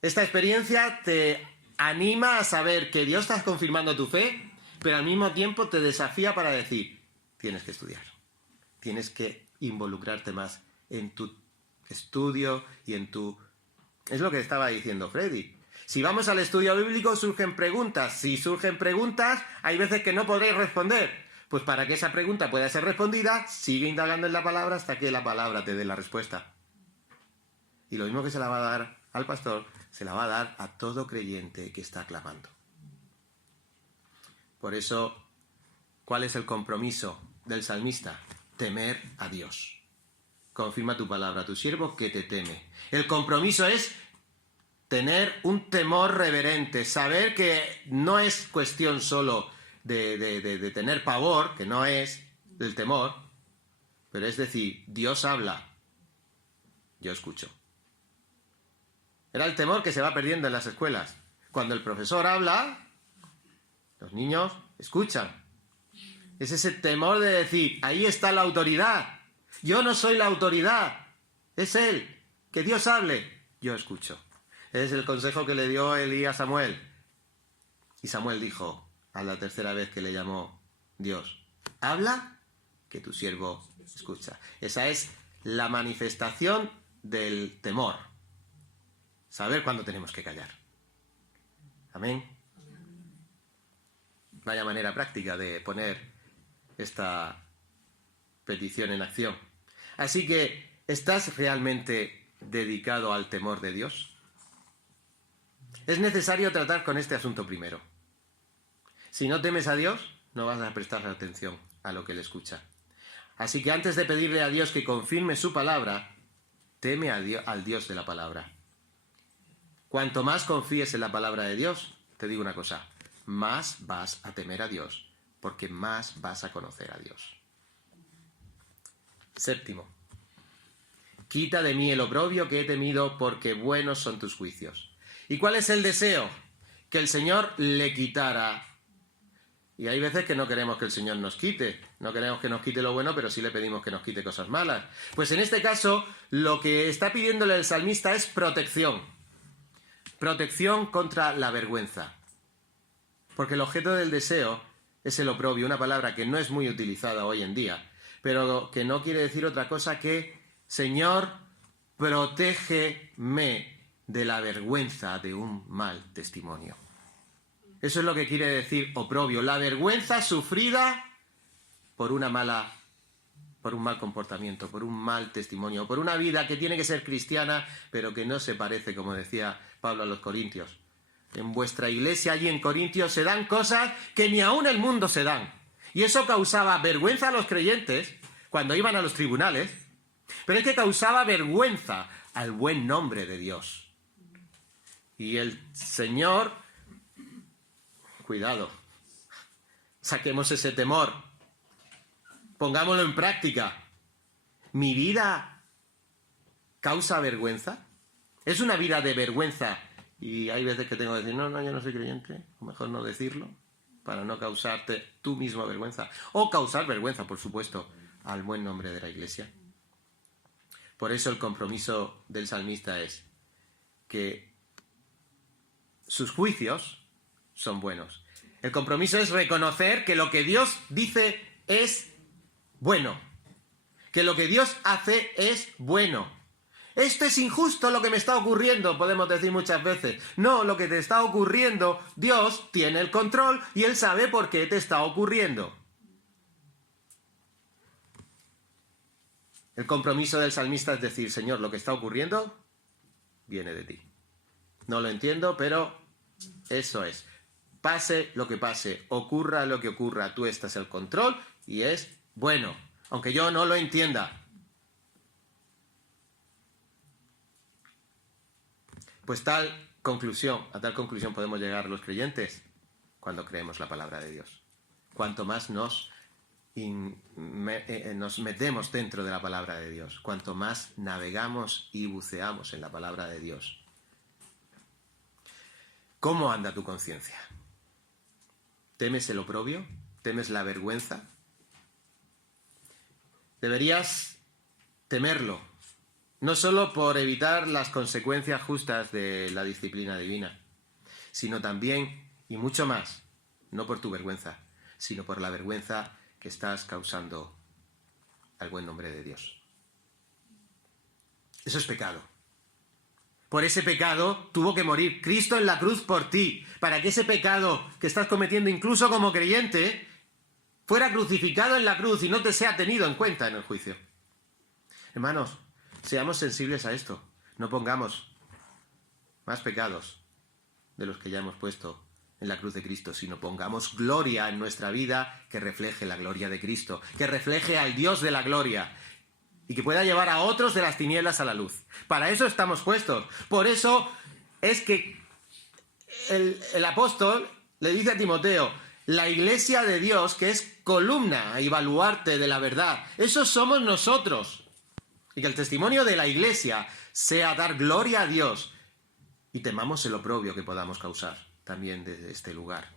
esta experiencia te anima a saber que Dios está confirmando tu fe, pero al mismo tiempo te desafía para decir, tienes que estudiar, tienes que involucrarte más en tu estudio y en tu... Es lo que estaba diciendo Freddy. Si vamos al estudio bíblico surgen preguntas. Si surgen preguntas, hay veces que no podréis responder. Pues para que esa pregunta pueda ser respondida, sigue indagando en la palabra hasta que la palabra te dé la respuesta. Y lo mismo que se la va a dar al pastor, se la va a dar a todo creyente que está clamando. Por eso, ¿cuál es el compromiso del salmista? Temer a Dios. Confirma tu palabra, tu siervo que te teme. El compromiso es tener un temor reverente, saber que no es cuestión solo de tener pavor, que no es del temor, pero es decir, Dios habla, yo escucho. Era el temor que se va perdiendo en las escuelas. Cuando el profesor habla, los niños escuchan. Es ese temor de decir, ahí está la autoridad. Yo no soy la autoridad, es Él. Que Dios hable, yo escucho. Es el consejo que le dio Elí a Samuel. Y Samuel dijo, a la tercera vez que le llamó Dios, habla, que tu siervo escucha. Esa es la manifestación del temor. Saber cuándo tenemos que callar. Amén. Vaya manera práctica de poner esta petición en acción. Así que, ¿estás realmente dedicado al temor de Dios? Es necesario tratar con este asunto primero. Si no temes a Dios, no vas a prestar atención a lo que Él escucha. Así que antes de pedirle a Dios que confirme su palabra, teme al Dios de la palabra. Cuanto más confíes en la palabra de Dios, te digo una cosa, más vas a temer a Dios, porque más vas a conocer a Dios. Séptimo, quita de mí el oprobio que he temido, porque buenos son tus juicios. ¿Y cuál es el deseo? Que el Señor le quitara. Y hay veces que no queremos que el Señor nos quite. No queremos que nos quite lo bueno, pero sí le pedimos que nos quite cosas malas. Pues en este caso, lo que está pidiéndole el salmista es protección. Protección contra la vergüenza. Porque el objeto del deseo es el oprobio, una palabra que no es muy utilizada hoy en día, pero que no quiere decir otra cosa que, Señor, protégeme de la vergüenza de un mal testimonio. Eso es lo que quiere decir oprobio, la vergüenza sufrida por un mal comportamiento, por un mal testimonio, por una vida que tiene que ser cristiana, pero que no se parece, como decía Pablo a los Corintios. En vuestra iglesia allí en Corintios se dan cosas que ni aún el mundo se dan. Y eso causaba vergüenza a los creyentes cuando iban a los tribunales, pero es que causaba vergüenza al buen nombre de Dios. Y el Señor, cuidado, saquemos ese temor, pongámoslo en práctica. ¿Mi vida causa vergüenza? ¿Es una vida de vergüenza? Y hay veces que tengo que decir, no, yo no soy creyente, o mejor no decirlo, para no causarte tú mismo vergüenza. O causar vergüenza, por supuesto, al buen nombre de la iglesia. Por eso el compromiso del salmista es que sus juicios son buenos. El compromiso es reconocer que lo que Dios dice es bueno, que lo que Dios hace es bueno. Esto es injusto lo que me está ocurriendo, podemos decir muchas veces. No, lo que te está ocurriendo, Dios tiene el control y Él sabe por qué te está ocurriendo. El compromiso del salmista es decir, Señor, lo que está ocurriendo viene de ti. No lo entiendo, pero eso es. Pase lo que pase, ocurra lo que ocurra, tú estás en el control y es bueno, aunque yo no lo entienda. Pues a tal conclusión podemos llegar los creyentes cuando creemos la palabra de Dios. Cuanto más nos metemos dentro de la palabra de Dios, cuanto más navegamos y buceamos en la palabra de Dios. ¿Cómo anda tu conciencia? ¿Temes el oprobio? ¿Temes la vergüenza? Deberías temerlo, no solo por evitar las consecuencias justas de la disciplina divina, sino también, y mucho más, no por tu vergüenza, sino por la vergüenza que estás causando al buen nombre de Dios. Eso es pecado. Por ese pecado tuvo que morir Cristo en la cruz por ti, para que ese pecado que estás cometiendo incluso como creyente fuera crucificado en la cruz y no te sea tenido en cuenta en el juicio. Hermanos, seamos sensibles a esto. No pongamos más pecados de los que ya hemos puesto en la cruz de Cristo, sino pongamos gloria en nuestra vida que refleje la gloria de Cristo, que refleje al Dios de la gloria y que pueda llevar a otros de las tinieblas a la luz. Para eso estamos puestos. Por eso es que el apóstol le dice a Timoteo, la iglesia de Dios, que es columna y baluarte de la verdad, esos somos nosotros. Y que el testimonio de la iglesia sea dar gloria a Dios y temamos el oprobio que podamos causar también desde este lugar.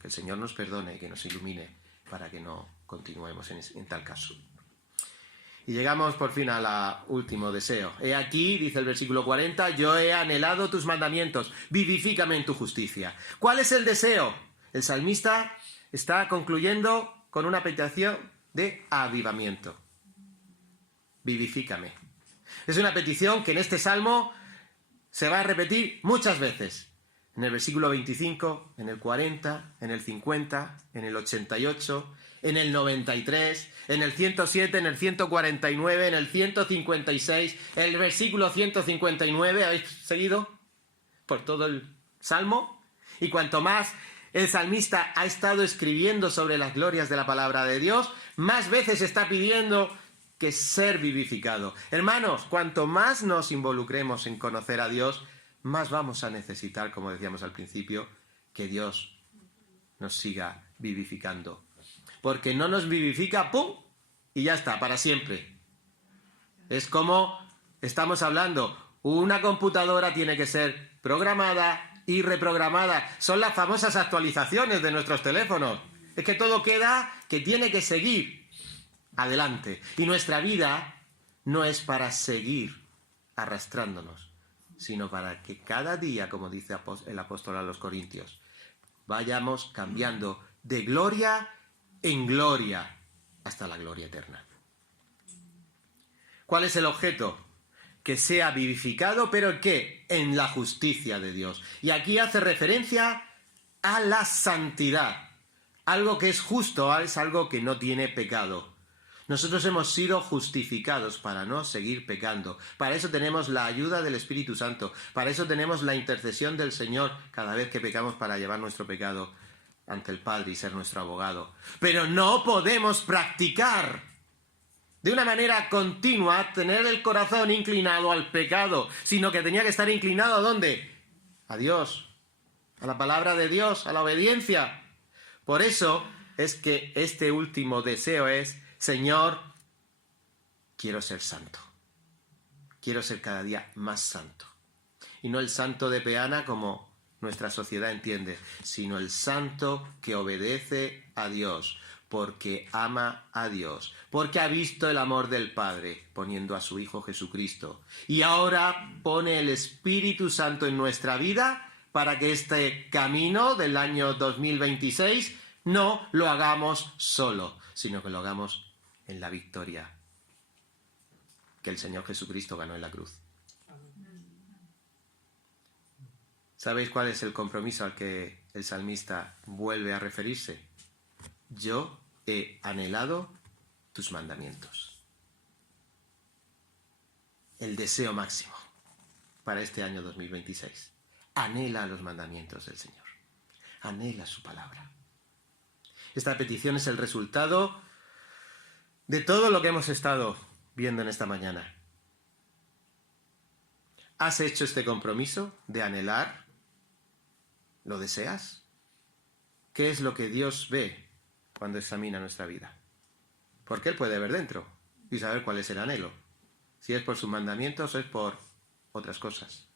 Que el Señor nos perdone y que nos ilumine para que no continuemos en tal caso. Y llegamos por fin al último deseo. He aquí, dice el versículo 40, yo he anhelado tus mandamientos, vivifícame en tu justicia. ¿Cuál es el deseo? El salmista está concluyendo con una petición de avivamiento. Vivifícame. Es una petición que en este salmo se va a repetir muchas veces. En el versículo 25, en el 40, en el 50, en el 88, en el 93, en el 107, en el 149, en el 156, el versículo 159, ¿habéis seguido? Por todo el salmo. Y cuanto más el salmista ha estado escribiendo sobre las glorias de la palabra de Dios, más veces está pidiendo que ser vivificado. Hermanos, cuanto más nos involucremos en conocer a Dios, más vamos a necesitar, como decíamos al principio, que Dios nos siga vivificando. Porque no nos vivifica, ¡pum!, y ya está, para siempre. Es como estamos hablando, una computadora tiene que ser programada y reprogramada. Son las famosas actualizaciones de nuestros teléfonos. Es que todo queda que tiene que seguir adelante. Y nuestra vida no es para seguir arrastrándonos, sino para que cada día, como dice el apóstol a los Corintios, vayamos cambiando de gloria en gloria hasta la gloria eterna. ¿Cuál es el objeto? Que sea vivificado, pero ¿qué? En la justicia de Dios. Y aquí hace referencia a la santidad. Algo que es justo es algo que no tiene pecado. Nosotros hemos sido justificados para no seguir pecando. Para eso tenemos la ayuda del Espíritu Santo. Para eso tenemos la intercesión del Señor cada vez que pecamos para llevar nuestro pecado ante el Padre y ser nuestro abogado. Pero no podemos practicar de una manera continua tener el corazón inclinado al pecado, sino que tenía que estar inclinado ¿a dónde? A Dios, a la palabra de Dios, a la obediencia. Por eso es que este último deseo es: Señor, quiero ser santo. Quiero ser cada día más santo. Y no el santo de peana como nuestra sociedad entiende, sino el santo que obedece a Dios. porque ama a Dios, porque ha visto el amor del Padre poniendo a su Hijo Jesucristo. Y ahora pone el Espíritu Santo en nuestra vida para que este camino del año 2026 no lo hagamos solo, sino que lo hagamos en la victoria que el Señor Jesucristo ganó en la cruz. ¿Sabéis cuál es el compromiso al que el salmista vuelve a referirse? Yo he anhelado tus mandamientos. El deseo máximo para este año 2026. Anhela los mandamientos del Señor. Anhela su palabra. Esta petición es el resultado de todo lo que hemos estado viendo en esta mañana. ¿Has hecho este compromiso de anhelar? ¿Lo deseas? ¿Qué es lo que Dios ve cuando examina nuestra vida? Porque Él puede ver dentro y saber cuál es el anhelo. Si es por sus mandamientos o es por otras cosas.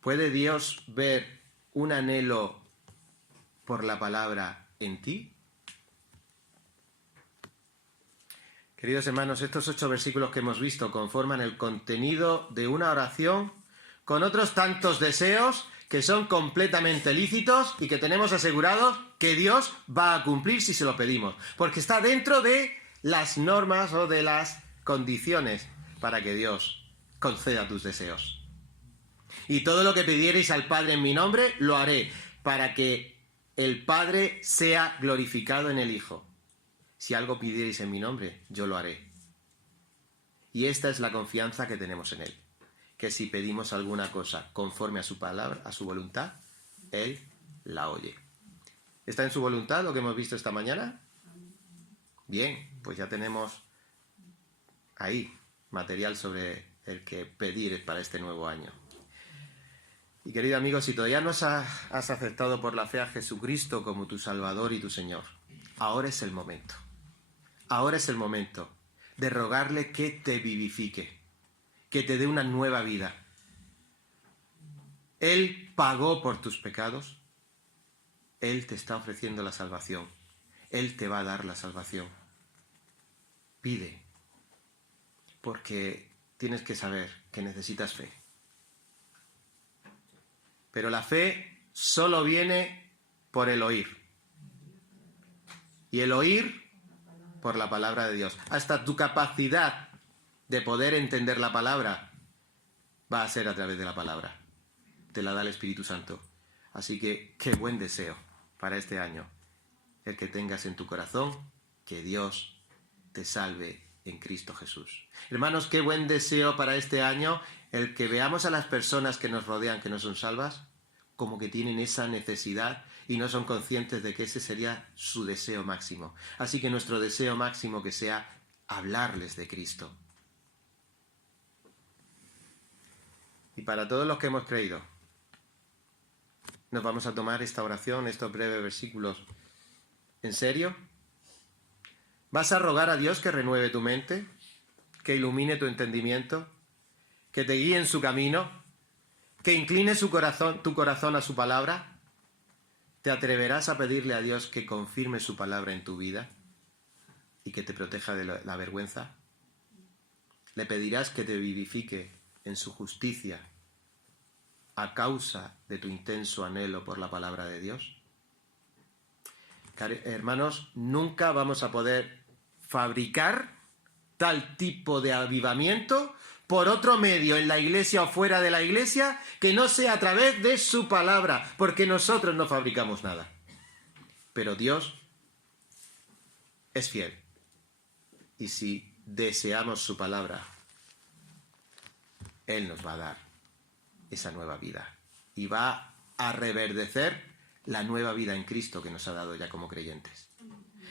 ¿Puede Dios ver un anhelo por la palabra en ti? Queridos hermanos, estos 8 versículos que hemos visto conforman el contenido de una oración con otros tantos deseos que son completamente lícitos y que tenemos asegurados que Dios va a cumplir si se lo pedimos, porque está dentro de las normas o de las condiciones para que Dios conceda tus deseos. Y todo lo que pidiereis al Padre en mi nombre, lo haré, para que el Padre sea glorificado en el Hijo. Si algo pidiereis en mi nombre, yo lo haré. Y esta es la confianza que tenemos en Él, que si pedimos alguna cosa conforme a su palabra, a su voluntad, Él la oye. ¿Está en su voluntad lo que hemos visto esta mañana? Bien, pues ya tenemos ahí material sobre el que pedir para este nuevo año. Y querido amigo, si todavía no has aceptado por la fe a Jesucristo como tu Salvador y tu Señor, ahora es el momento. Ahora es el momento de rogarle que te vivifique, que te dé una nueva vida. Él pagó por tus pecados. Él te está ofreciendo la salvación. Él te va a dar la salvación. Pide, porque tienes que saber que necesitas fe. Pero la fe solo viene por el oír. Y el oír por la palabra de Dios. Hasta tu capacidad de poder entender la palabra va a ser a través de la palabra. Te la da el Espíritu Santo. Así que qué buen deseo para este año el que tengas en tu corazón que Dios te salve en Cristo Jesús. Hermanos, qué buen deseo para este año el que veamos a las personas que nos rodean que no son salvas como que tienen esa necesidad y no son conscientes de que ese sería su deseo máximo. Así que nuestro deseo máximo que sea hablarles de Cristo. Y para todos los que hemos creído, nos vamos a tomar esta oración, estos breves versículos, ¿en serio? ¿Vas a rogar a Dios que renueve tu mente, que ilumine tu entendimiento, que te guíe en su camino, que incline tu corazón a su palabra? ¿Te atreverás a pedirle a Dios que confirme su palabra en tu vida y que te proteja de la vergüenza? ¿Le pedirás que te vivifique en su justicia a causa de tu intenso anhelo por la palabra de Dios? Hermanos, nunca vamos a poder fabricar tal tipo de avivamiento por otro medio en la iglesia o fuera de la iglesia que no sea a través de su palabra, porque nosotros no fabricamos nada. Pero Dios es fiel. Y si deseamos su palabra, Él nos va a dar esa nueva vida. Y va a reverdecer la nueva vida en Cristo que nos ha dado ya como creyentes.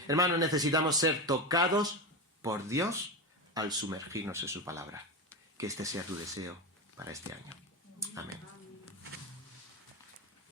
Hermanos, necesitamos ser tocados por Dios al sumergirnos en su palabra. Que este sea tu deseo para este año. Amén.